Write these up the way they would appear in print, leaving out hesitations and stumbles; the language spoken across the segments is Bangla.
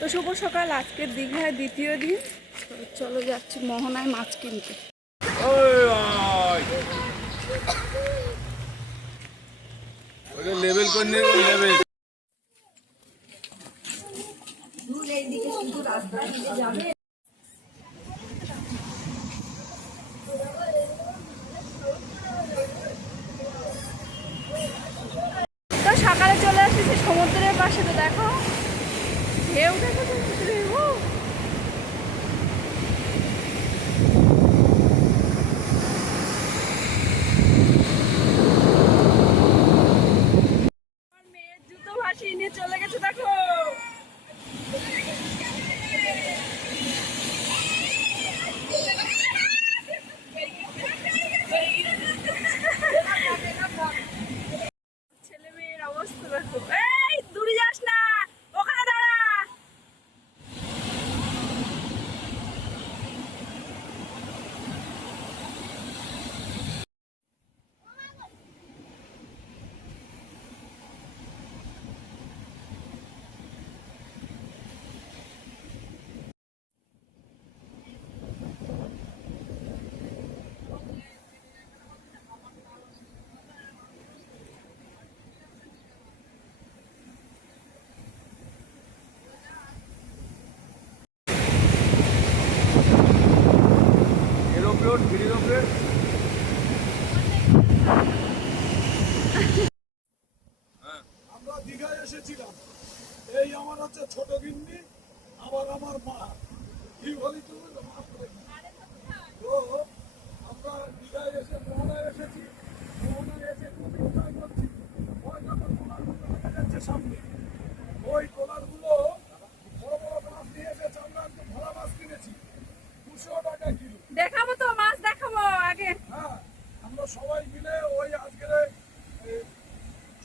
তো শুভ সকাল, আজকের দীঘায় দ্বিতীয় দিন। তো চলো যাচ্ছি মোহনায় মাছ কিনতে। লেভেল করে নিয়ে লেভেল তো সকালে চলে এসেছি সমুদ্রের পাশে। তো দেখো ঢেউ, দেখো ঢেউ। মেয়ের জুতো ভাসিয়ে নিয়ে চলে গেছে, দেখো। ছেলে মেয়ের অবস্থা দেখো। এই দূরে যাস না, ওখানে দাঁড়া। এরোপ্লেন গ্রিন ওপরে আমরা দীঘায় এসেছিলাম। এই আমার হচ্ছে ছোট গিন্নি, আবার আমার মা। কি বলি তুমি তো আমরা দীঘায় এসে মোহনায় এসেছি। মোহনায় এসে খুব এনজয় করছি। ওই যখন কোলারগুলো দেখা যাচ্ছে সামনে, ওই কোলারগুলো বড় বড় মাছ নিয়ে এসেছে। আমরা একটু ভোলা মাছ কিনেছি 200 টাকা কিলো। দেখাবো তো, মাছ দেখাবো আগে। হ্যাঁ, আমরা সবাই মিলে ওই আজকের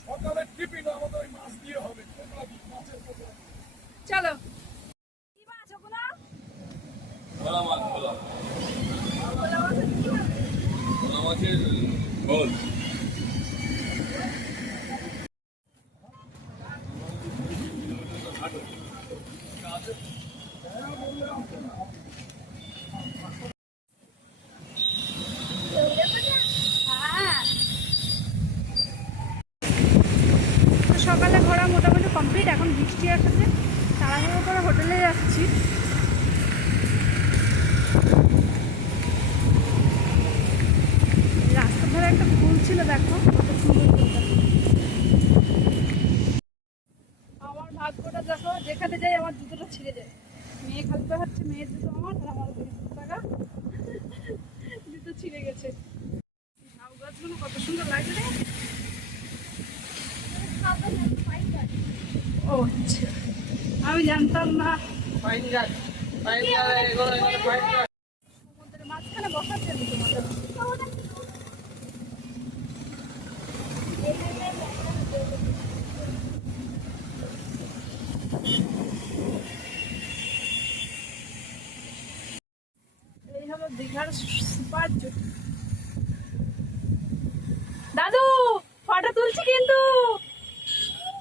সকালের টিফিন আমাদের ওই মাছ দিয়ে হবে। মাছের পোকরা। চলো। কি মাছ ওগুলো? ভোলা মাছ ভোলা ভোলা মাছের কি মাছ? ভোলা মাছের ঝোল। হ্যাঁ। তো সকালে ঘোরা মোটামুটি কমপ্লিট। এখন বৃষ্টি আসছে, তাড়াহুড়ো করে হোটেলে যাচ্ছি। রাস্তার ধারে একটা ফুল ছিল, দেখো কত সুন্দর ফুলটা। আমার ভাগ্যটা দেখো, যেখানে যাই আমার জুতোটা ছিঁড়ে যায়। মেয়ে খালতে হচ্ছে, মেয়ের জুতো আমার, আর আমার 20 টাকা জুতো ছিঁড়ে গেছে। ঝাউ গাছগুলো কত সুন্দর লাগে রে। ও আচ্ছা, আমি জানতাম না। সমুদ্রের মাঝখানে বসার জন্য তোমাদের। এই হলো দীঘার সুপার জুট। দাদু ফটো তুলছি কিন্তু,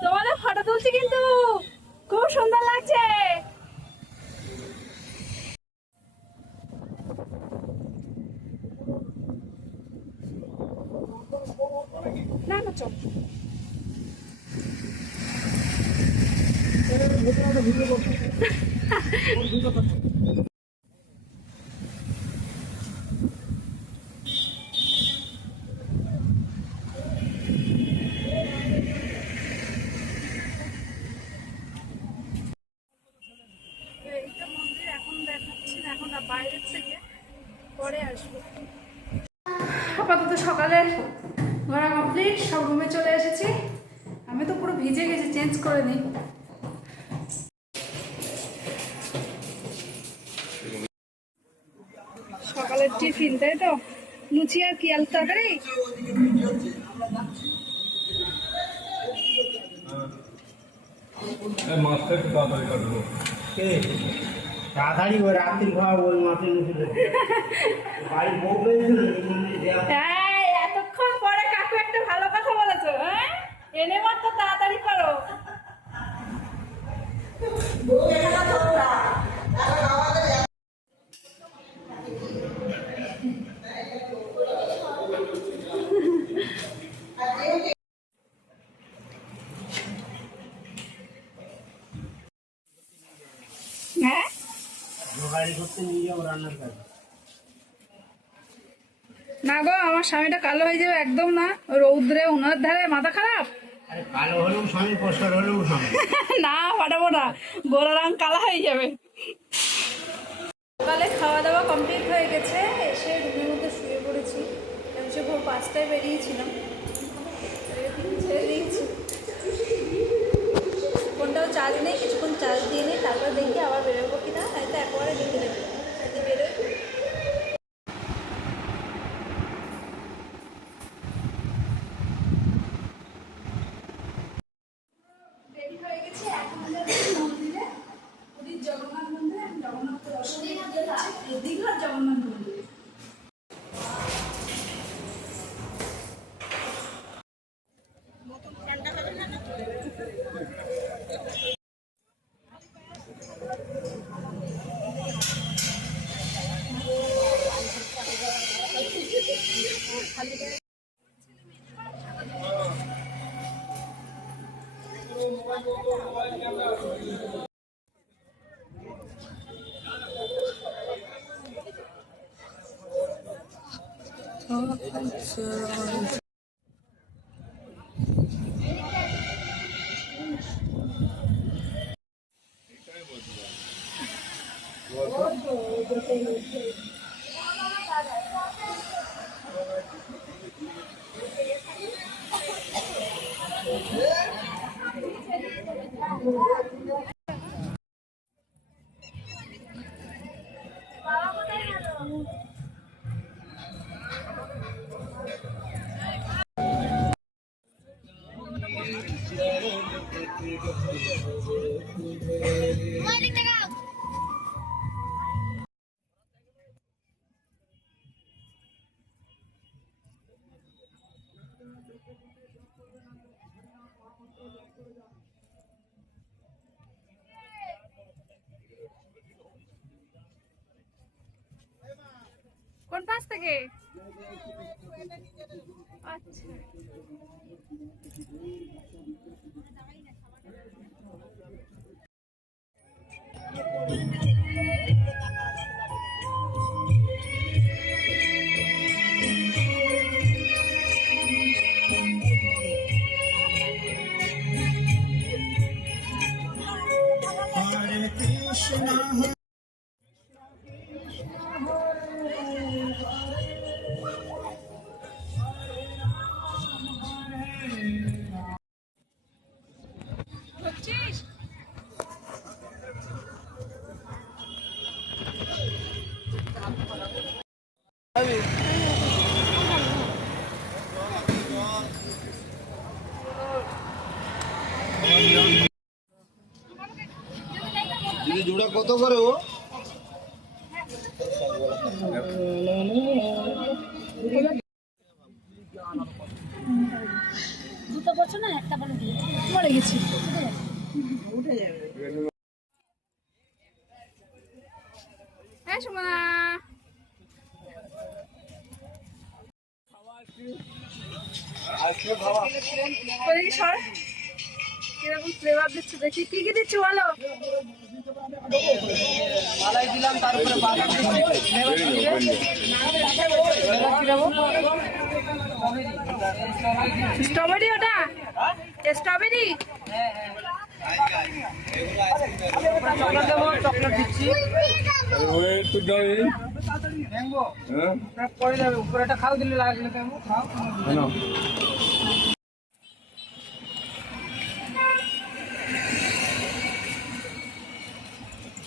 তোমাদের ফটো তুলছি কিন্তু, খুব সুন্দর লাগছে। না না চল। এইটা মন্দির এখন দেখাচ্ছি না, এখন বাইরের থেকে পরে আসবো। আপাতত সকালের ঘোরা কমপ্লিট, সব রুমে চলে এসেছি। আমি তো পুরো ভিজে গেছি, চেঞ্জ করে নিই। সকালের টিফিন, তাই তো? লুচি আর কি আলু তরকারি। মাছটা একটু তাড়াতাড়ি কাটবো। তাড়াতাড়ি ওই রাত্রি খাওয়া ওই মাছের মুখে বাড়ি বউ পেয়েছিল। এতক্ষণ পরে কাকু একটা ভালো কথা বলেছো। হ্যাঁ, এনে মাত্র তাড়াতাড়ি করো। তরকারি করতে নিয়ে যাবো রান্নার কাজে। না গো, আমার স্বামীটা কালো হয়ে যাবে একদম না, রৌদ্রে উনার ধারে মাথা খারাপ। আরে কালো হলেও স্বামী, পরিষ্কার হলেও স্বামী। না ফাটাবো না, গোলা রং কালা হয়ে যাবে। সকালে খাওয়া দাওয়া কমপ্লিট হয়ে গেছে, এসে রুমের মধ্যে শুয়ে পড়েছি। আমি সে ভোর 5টায় বেরিয়েছিলাম, ছেড়ে দিয়েছি। ফোনটাও চার্জ নেই, কিছুক্ষণ চার্জ দিয়ে নেই, তারপর দেখি আবার বেরোবো কিনা, হয়তো একবারে দেখে নেবো যদি বেরোয়। রেডি হয়ে গেছি, এখন যাচ্ছি মন্দিরে, পুরীর জগন্নাথ মন্দিরে। জগন্নাথ দর্শন দীঘার জগন্নাথ মন্দিরে। কোন পাশ থেকে? আচ্ছা, বুঝছিস? দিদি জোড়া কত করে ও? দুটো করছো না, একটা বলে দিয়ে মরে গেছি। হ্যাঁ সুমনা, ওদিকে সর। কিরকম ফ্লেভার দিচ্ছে দেখি, কি কি দিচ্ছ বলো। স্ট্রবেরি, ওটা স্ট্রবেরি। চকলেট দিচ্ছি। পরে যাবে উপরে, একটা খাও দিলে লাগলে খাও।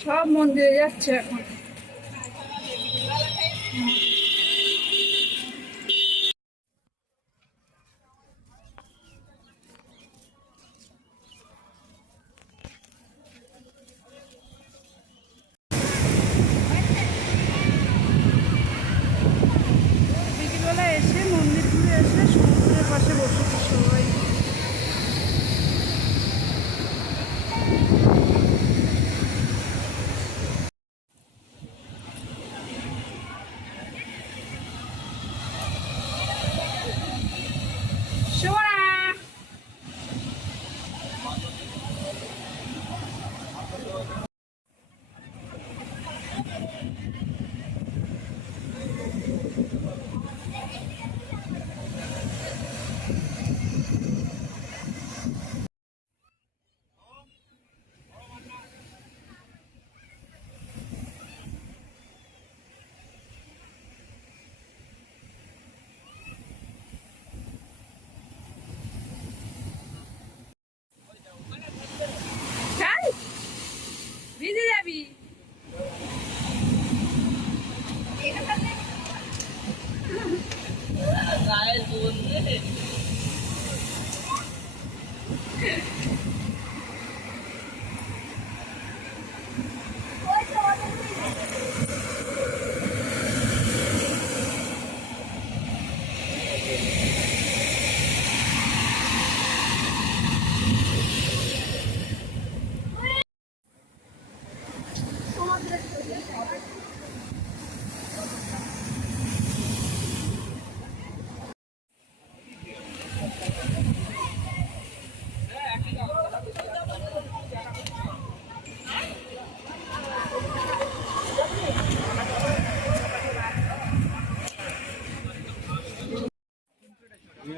সব মন্দিরে যাচ্ছে এখন। বিকেলবেলা এসে মন্দির ঘুরে এসে সমুদ্রের পাশে বসেছি সবাই।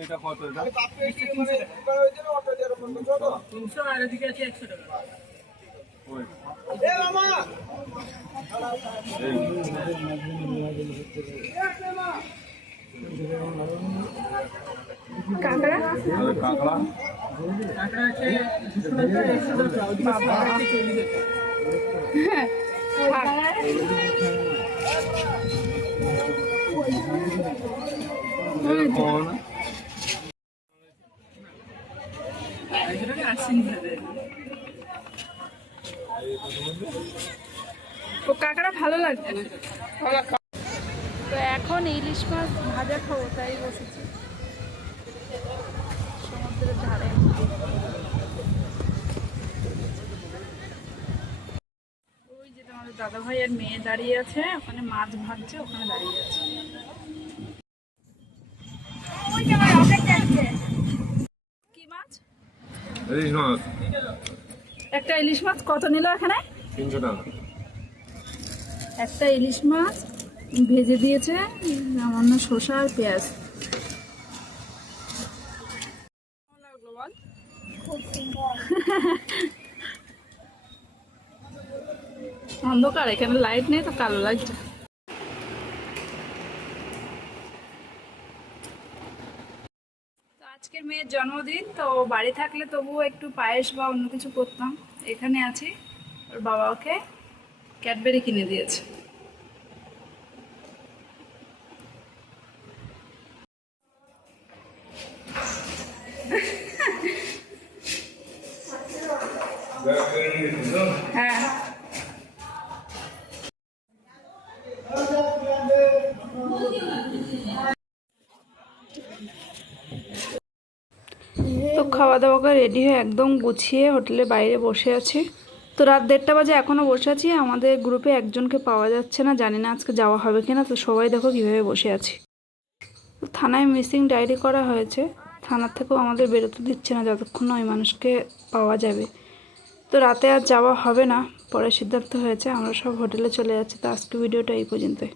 এটা কত এটা? ওই। কাঁকড়া আর কাঁকড়া কোন ও কাঁকড়া ভালো লাগছে। তো এখন ইলিশ মাছ ভাজা খাবো, তাই বসেছি সমুদ্রের ধারে। ওই যে তোমাদের দাদা ভাই আর মেয়ে দাঁড়িয়ে আছে, ওখানে মাছ ভাজছে, ওখানে দাঁড়িয়ে আছে। কি মাছ? ইলিশ মাছ একটা ইলিশ মাছ কত নিল এখানে? 300 টাকা। একটা ইলিশ মাছ ভেজে দিয়েছে, সামান্য শসা আর পেঁয়াজ। কেমন লাগলো বল? অন্ধকার, এখানে লাইট নেই তো কালো লাগছে। তো আজকের মেয়ের জন্মদিন, তো বাড়ি থাকলে তবুও একটু পায়েস বা অন্য কিছু করতাম। এখানে আছি, ওর বাবা ওকে ক্যাডবেরি কিনে দিয়েছে। হ্যাঁ, তো খাওয়া দাওয়া করে রেডি হয়ে একদম গুছিয়ে হোটেলের বাইরে বসে আছি। তো রাত 1:30 বাজে এখনও বসে আছি। আমাদের গ্রুপে একজনকে পাওয়া যাচ্ছে না, জানি না আজকে যাওয়া হবে কিনা। তো সবাই দেখো কীভাবে বসে আছি। তো থানায় মিসিং ডায়েরি করা হয়েছে, থানার থেকেও আমাদের বেরোতে দিচ্ছে না যতক্ষণ না ওই মানুষকে পাওয়া যাবে। তো রাতে আর যাওয়া হবে না, পরে সিদ্ধান্ত হয়েছে আমরা সব হোটেলে চলে যাচ্ছি। তো আজকে ভিডিওটা এই পর্যন্তই।